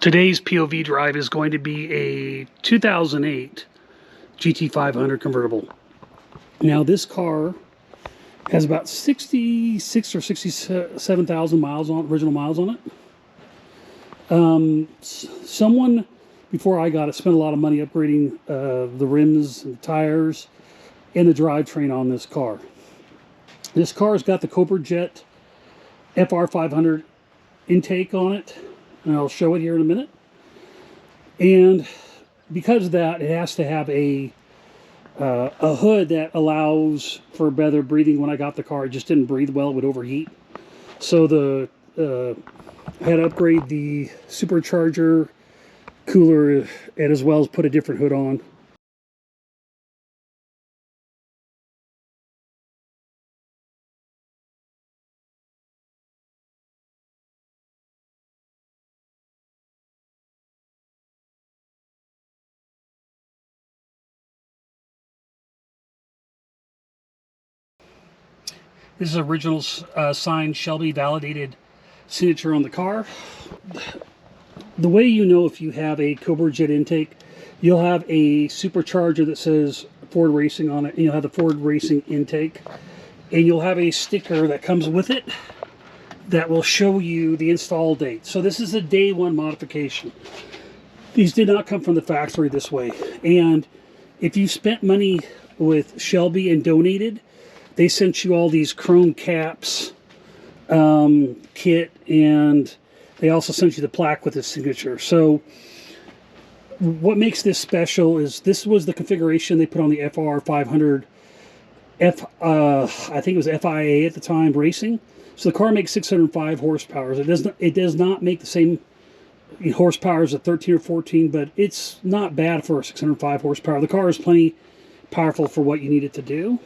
Today's POV drive is going to be a 2008 GT500 Convertible. Now this car has about 66 or 67,000 miles on original miles on it. Someone before I got it spent a lot of money upgrading the rims and the tires and the drivetrain on this car. This car's got the Cobra Jet FR500 intake on it, and I'll show it here in a minute. And because of that, it has to have a hood that allows for better breathing. When I got the car, it just didn't breathe well; it would overheat. So I had to upgrade the supercharger cooler, and as well as put a different hood on. This is original signed Shelby validated signature on the car. The way you know if you have a Cobra Jet intake, you'll have a supercharger that says Ford Racing on it, and you'll have the Ford Racing intake, and you'll have a sticker that comes with it that will show you the install date. So this is a day one modification. These did not come from the factory this way. And if you spent money with Shelby and donated, they sent you all these chrome caps kit, and they also sent you the plaque with his signature. So what makes this special is this was the configuration they put on the FR500 I think it was FIA at the time, racing. So the car makes 605 horsepower. It does not make the same horsepower as a 13 or 14, but it's not bad for 605 horsepower. The car is plenty powerful for what you need it to do.